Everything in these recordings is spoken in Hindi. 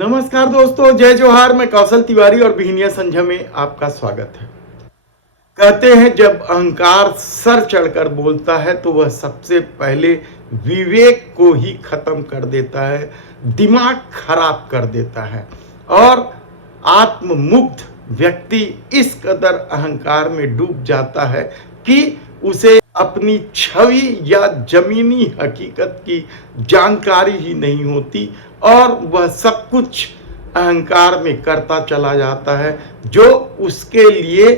नमस्कार दोस्तों, जय जोहार। मैं कौशल तिवारी और बिहनिया संझा में आपका स्वागत है। कहते हैं जब अहंकार सर चढ़कर बोलता है तो वह सबसे पहले विवेक को ही खत्म कर देता है, दिमाग खराब कर देता है। और आत्ममुग्ध व्यक्ति इस कदर अहंकार में डूब जाता है कि उसे अपनी छवि या जमीनी हकीकत की जानकारी ही नहीं होती और वह सब कुछ अहंकार में करता चला जाता है जो उसके लिए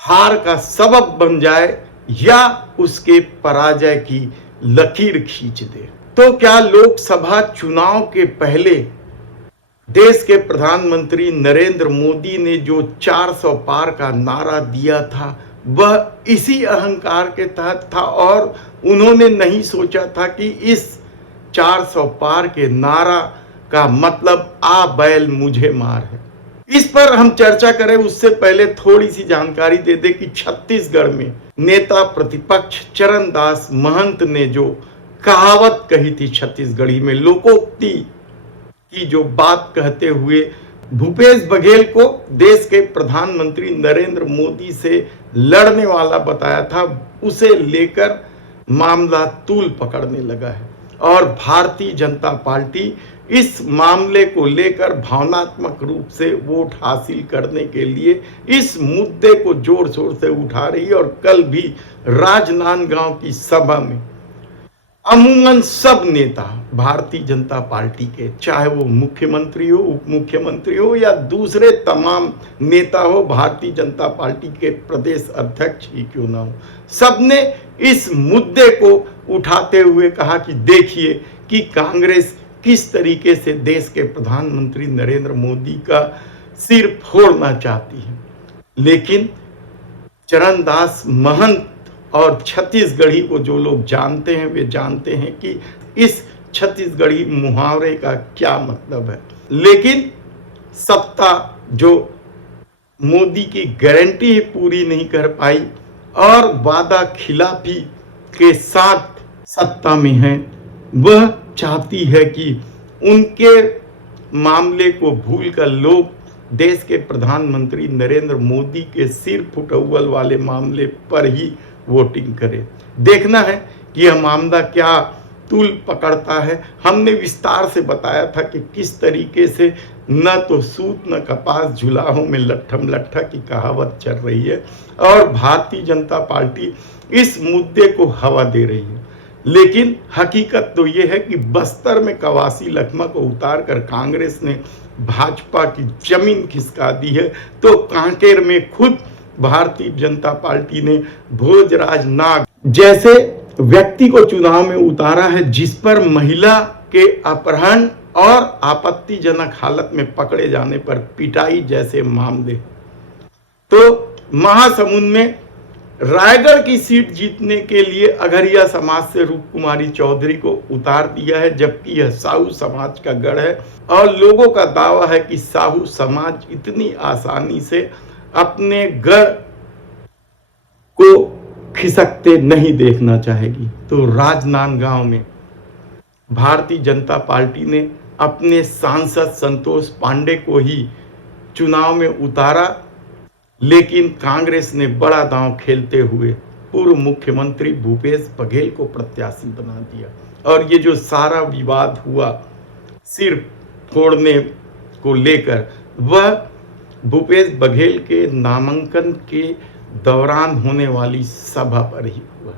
हार का सबब बन जाए या उसके पराजय की लकीर खींच दे। तो क्या लोकसभा चुनाव के पहले देश के प्रधानमंत्री नरेंद्र मोदी ने जो 400 पार का नारा दिया था वह इसी अहंकार के तहत था और उन्होंने नहीं सोचा था कि इस 400 पार के नारा का मतलब आ बैल मुझे मार है। इस पर हम चर्चा करें उससे पहले थोड़ी सी जानकारी दे दे कि छत्तीसगढ़ में नेता प्रतिपक्ष चरणदास महंत ने जो कहावत कही थी, छत्तीसगढ़ी में लोकोक्ति की जो बात कहते हुए भूपेश बघेल को देश के प्रधानमंत्री नरेंद्र मोदी से लड़ने वाला बताया था, उसे लेकर मामला तूल पकड़ने लगा है। और भारतीय जनता पार्टी इस मामले को लेकर भावनात्मक रूप से वोट हासिल करने के लिए इस मुद्दे को जोर शोर से उठा रही है। और कल भी राजनांदगांव की सभा में अमूमन सब नेता भारतीय जनता पार्टी के, चाहे वो मुख्यमंत्री हो, उप मुख्यमंत्री हो या दूसरे तमाम नेता हो, भारतीय जनता पार्टी के प्रदेश अध्यक्ष ही क्यों ना हो, सबने इस मुद्दे को उठाते हुए कहा कि देखिए कि कांग्रेस किस तरीके से देश के प्रधानमंत्री नरेंद्र मोदी का सिर फोड़ना चाहती है। लेकिन चरणदास महंत और छत्तीसगढ़ी को जो लोग जानते हैं वे जानते हैं कि इस छत्तीसगढ़ी मुहावरे का क्या मतलब है। लेकिन सत्ता जो मोदी की गारंटी ही पूरी नहीं कर पाई और वादा खिलाफी के साथ सत्ता में है, वह चाहती है कि उनके मामले को भूलकर लोग देश के प्रधानमंत्री नरेंद्र मोदी के सिर फुटौल वाले मामले पर ही वोटिंग करें। देखना है कि यह मामला क्या तूल पकड़ता है। हमने विस्तार से बताया था कि किस तरीके से न तो सूत न कपास जुलाहों में लट्ठम लट्ठा की कहावत चल रही है और भारतीय जनता पार्टी इस मुद्दे को हवा दे रही है। लेकिन हकीकत तो यह है कि बस्तर में कवासी लखमा को उतार कर कांग्रेस ने भाजपा की जमीन खिसका दी है, तो कांकेर में खुद भारतीय जनता पार्टी ने भोजराज नाग जैसे व्यक्ति को चुनाव में उतारा है, जिस पर महिला के अपहरण और आपत्तिजनक हालत में पकड़े जाने पर पिटाई जैसे मामले। तो महासमुंद में रायगढ़ की सीट जीतने के लिए अघरिया समाज से रूप कुमारी चौधरी को उतार दिया है, जबकि यह साहू समाज का गढ़ है और लोगों का दावा है कि साहू समाज इतनी आसानी से अपने गढ़ को खिसकते नहीं देखना चाहेगी। तो राजनांदगांव में भारतीय जनता पार्टी ने अपने सांसद संतोष पांडे को ही चुनाव में उतारा, लेकिन कांग्रेस ने बड़ा दांव खेलते हुए पूर्व मुख्यमंत्री भूपेश बघेल को प्रत्याशी बना दिया। और ये जो सारा विवाद हुआ सिर फोड़ने को लेकर, वह भूपेश बघेल के नामांकन के दौरान होने वाली सभा पर ही हुआ।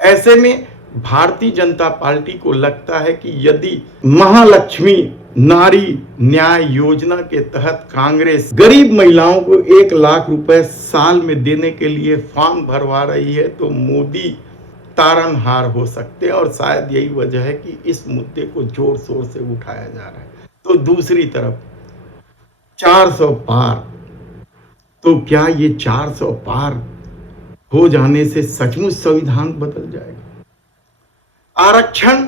ऐसे में भारतीय जनता पार्टी को लगता है कि यदि महालक्ष्मी नारी न्याय योजना के तहत कांग्रेस गरीब महिलाओं को 1 लाख रुपए साल में देने के लिए फॉर्म भरवा रही है तो मोदी तारनहार हो सकते हैं। और शायद यही वजह है कि इस मुद्दे को जोर शोर से उठाया जा रहा है। तो दूसरी तरफ 400 पार, तो क्या ये 400 पार हो जाने से सचमुच संविधान बदल जाएगा? आरक्षण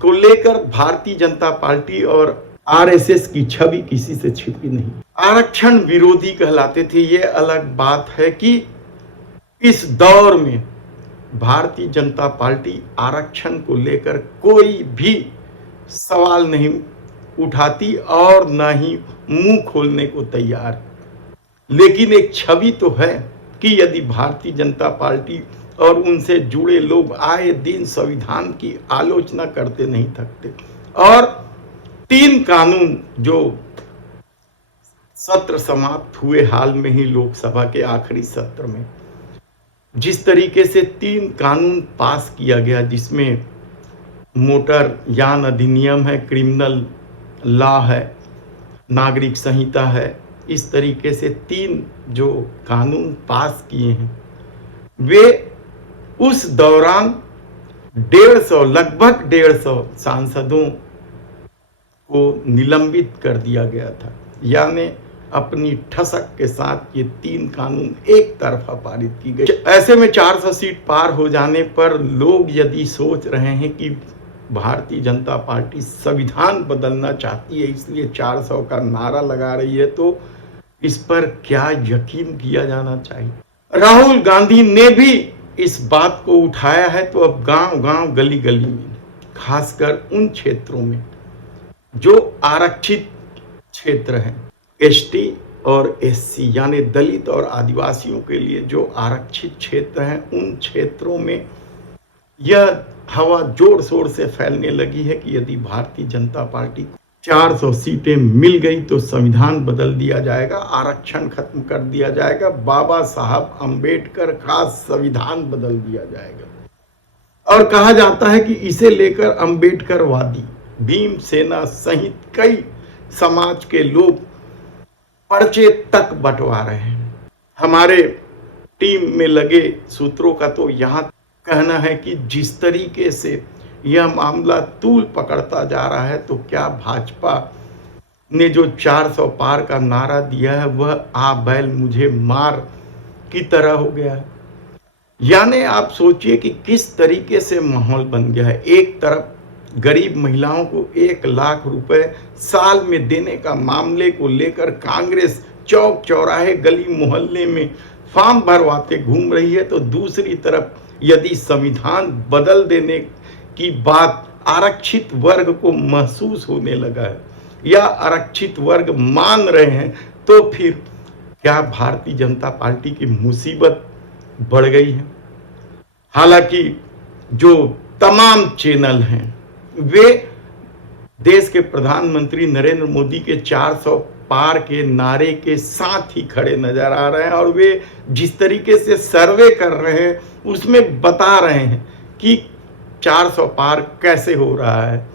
को लेकर भारतीय जनता पार्टी और आरएसएस की छवि किसी से छिपी नहीं। आरक्षण विरोधी कहलाते थे, ये अलग बात है कि इस दौर में भारतीय जनता पार्टी आरक्षण को लेकर कोई भी सवाल नहीं उठाती और न ही मुंह खोलने को तैयार। लेकिन एक छवि तो है कि यदि भारतीय जनता पार्टी और उनसे जुड़े लोग आए दिन संविधान की आलोचना करते नहीं थकते, और 3 कानून जो सत्र समाप्त हुए हाल में ही लोकसभा के आखिरी सत्र में, जिस तरीके से 3 कानून पास किया गया, जिसमें मोटर यान अधिनियम है, क्रिमिनल लॉ है, नागरिक संहिता है, इस तरीके से 3 जो कानून पास किए हैं, वे उस दौरान 150 लगभग 150 सांसदों को निलंबित कर दिया गया था। यानी अपनी ठसक के साथ ये 3 कानून एक तरफा पारित की गई। ऐसे में 400 सीट पार हो जाने पर लोग यदि सोच रहे हैं कि भारतीय जनता पार्टी संविधान बदलना चाहती है इसलिए 400 का नारा लगा रही है, तो इस पर क्या यकीन किया जाना चाहिए। राहुल गांधी ने भी इस बात को उठाया है, तो अब गांव-गांव, गली-गली में, खासकर उन क्षेत्रों में जो आरक्षित क्षेत्र हैं, एसटी और एससी यानी दलित और आदिवासियों के लिए जो आरक्षित क्षेत्र हैं, उन क्षेत्रों में यह हवा जोर शोर से फैलने लगी है कि यदि भारतीय जनता पार्टी को 400 सीटें मिल गई तो संविधान बदल दिया जाएगा, आरक्षण खत्म कर दिया जाएगा, बाबा साहब अंबेडकर का संविधान बदल दिया जाएगा। और कहा जाता है कि इसे लेकर अंबेडकरवादी, भीमसेना सहित कई समाज के लोग पर्चे तक बंटवा रहे हैं। हमारे टीम में लगे सूत्रों का तो यहाँ कहना है कि जिस तरीके से यह मामला तूल पकड़ता जा रहा है, तो क्या भाजपा ने जो 400 पार का नारा दिया है वह आ बैल मुझे मार की तरह हो गया है। यानी आप सोचिए कि किस तरीके से माहौल बन गया है। एक तरफ गरीब महिलाओं को 1 लाख रुपए साल में देने का मामले को लेकर कांग्रेस चौक चौराहे, गली मोहल्ले में फॉर्म भरवाते घूम रही है, तो दूसरी तरफ यदि संविधान बदल देने की बात आरक्षित वर्ग को महसूस होने लगा है या आरक्षित वर्ग मान रहे हैं, तो फिर क्या भारतीय जनता पार्टी की मुसीबत बढ़ गई है। हालांकि जो तमाम चैनल हैं वे देश के प्रधानमंत्री नरेंद्र मोदी के 400 पार के नारे के साथ ही खड़े नजर आ रहे हैं, और वे जिस तरीके से सर्वे कर रहे हैं उसमें बता रहे हैं कि 400 पार कैसे हो रहा है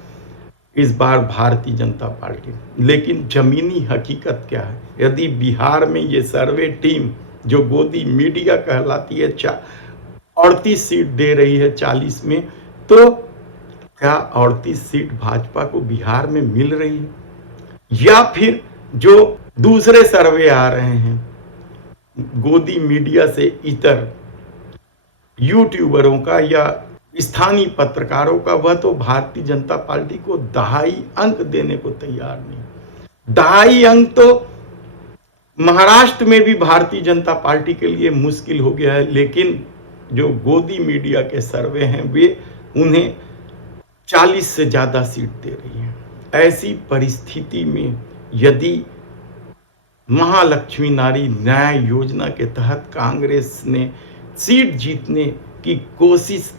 इस बार भारतीय जनता पार्टी। लेकिन जमीनी हकीकत क्या है? यदि बिहार में ये सर्वे टीम जो गोदी मीडिया कहलाती है 38 सीट दे रही है 40 में, तो क्या 38 सीट भाजपा को बिहार में मिल रही है? या फिर जो दूसरे सर्वे आ रहे हैं गोदी मीडिया से इतर यूट्यूबरों का या स्थानीय पत्रकारों का, वह तो भारतीय जनता पार्टी को 2.5 अंक देने को तैयार नहीं। 2.5 अंक तो महाराष्ट्र में भी भारतीय जनता पार्टी के लिए मुश्किल हो गया है, लेकिन जो गोदी मीडिया के सर्वे हैं वे उन्हें 40 से ज्यादा सीट दे रही है। ऐसी परिस्थिति में यदि महालक्ष्मी नारी न्याय योजना के तहत कांग्रेस ने सीट जीतने की कोशिश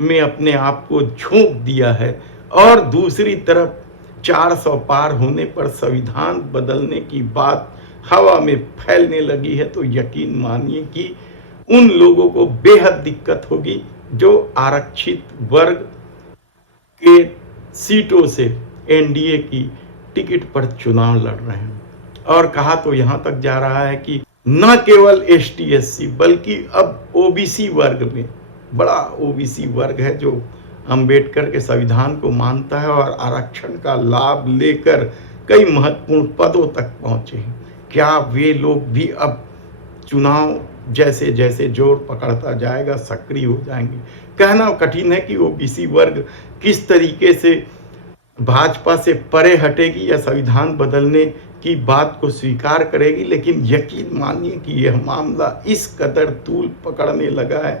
में अपने आप को झोंक दिया है और दूसरी तरफ 400 पार होने पर संविधान बदलने की बात हवा में फैलने लगी है, तो यकीन मानिए कि उन लोगों को बेहद दिक्कत होगी जो आरक्षित वर्ग के सीटों से एनडीए की टिकट पर चुनाव लड़ रहे हैं। और कहा तो यहां तक जा रहा है कि न केवल एसटी एससी बल्कि अब ओबीसी वर्ग में, बड़ा ओबीसी वर्ग है जो अंबेडकर के संविधान को मानता है और आरक्षण का लाभ लेकर कई महत्वपूर्ण पदों तक पहुंचे हैं, क्या वे लोग भी अब चुनाव जैसे जैसे जोर पकड़ता जाएगा सक्रिय हो जाएंगे? कहना कठिन है कि ओबीसी वर्ग किस तरीके से भाजपा से परे हटेगी या संविधान बदलने की बात को स्वीकार करेगी, लेकिन यकीन मानिए कि यह मामला इस कदर तूल पकड़ने लगा है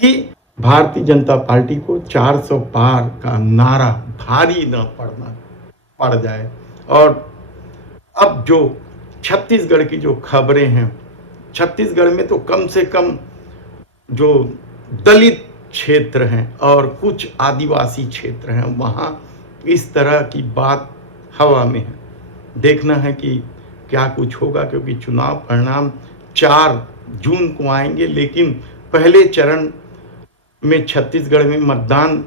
कि भारतीय जनता पार्टी को 400 पार का नारा भारी न पड़ना पड़ जाए। और अब जो छत्तीसगढ़ की जो खबरें हैं, छत्तीसगढ़ में तो कम से कम जो दलित क्षेत्र हैं और कुछ आदिवासी क्षेत्र हैं, वहाँ इस तरह की बात हवा में है। देखना है कि क्या कुछ होगा, क्योंकि चुनाव परिणाम 4 जून को आएंगे, लेकिन पहले चरण में छत्तीसगढ़ में मतदान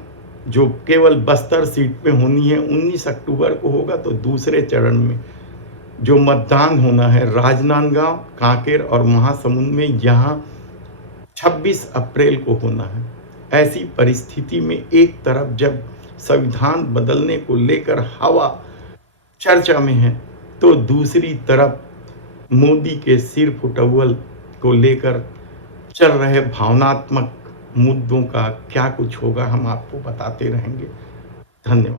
जो केवल बस्तर सीट पे होनी है 19 अक्टूबर को होगा, तो दूसरे चरण में जो मतदान होना है राजनांदगांव, कांकेर और महासमुंद में, यहाँ 26 अप्रैल को होना है। ऐसी परिस्थिति में एक तरफ जब संविधान बदलने को लेकर हवा चर्चा में है, तो दूसरी तरफ मोदी के सिर फुटौल को लेकर चल रहे भावनात्मक मुद्दों का क्या कुछ होगा, हम आपको बताते रहेंगे। धन्यवाद।